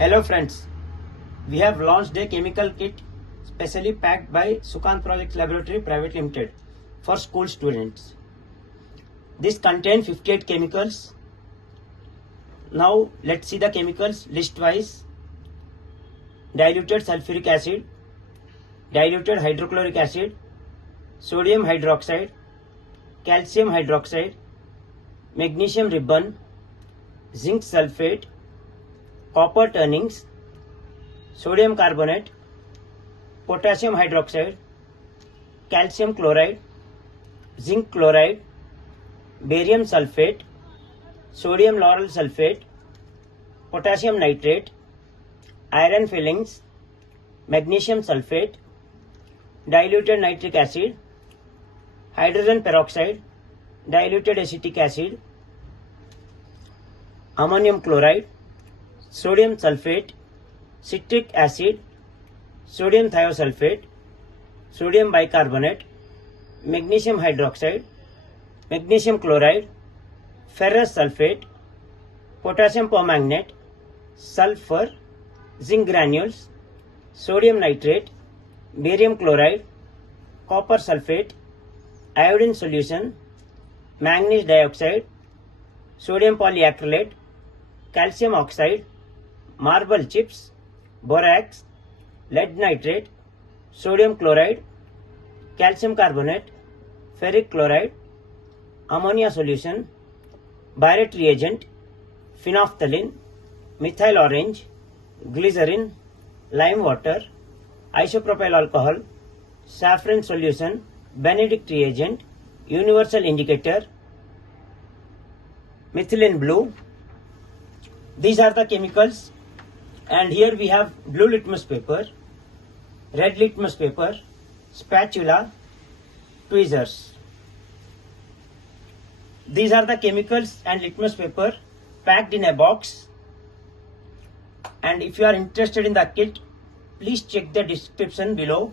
Hello friends, we have launched a chemical kit specially packed by Sukant Projects Laboratory Private Limited for school students. This contains 58 chemicals. Now let's see the chemicals list wise. Diluted sulfuric acid, diluted hydrochloric acid, sodium hydroxide, calcium hydroxide, magnesium ribbon, zinc sulfate, copper turnings, sodium carbonate, potassium hydroxide, calcium chloride, zinc chloride, barium sulfate, sodium lauryl sulfate, potassium nitrate, iron fillings, magnesium sulfate, diluted nitric acid, hydrogen peroxide, diluted acetic acid, ammonium chloride, sodium sulfate, citric acid, sodium thiosulfate, sodium bicarbonate, magnesium hydroxide, magnesium chloride, ferrous sulfate, potassium permanganate, sulfur, zinc granules, sodium nitrate, barium chloride, copper sulfate, iodine solution, manganese dioxide, sodium polyacrylate, calcium oxide, marble chips, borax, lead nitrate, sodium chloride, calcium carbonate, ferric chloride, ammonia solution, Biuret reagent, phenolphthalein, methyl orange, glycerin, lime water, isopropyl alcohol, saffron solution, Benedict reagent, universal indicator, methylene blue. These are the chemicals, and here we have blue litmus paper, red litmus paper, spatula, tweezers. These are the chemicals and litmus paper packed in a box, and if you are interested in the kit, please check the description below.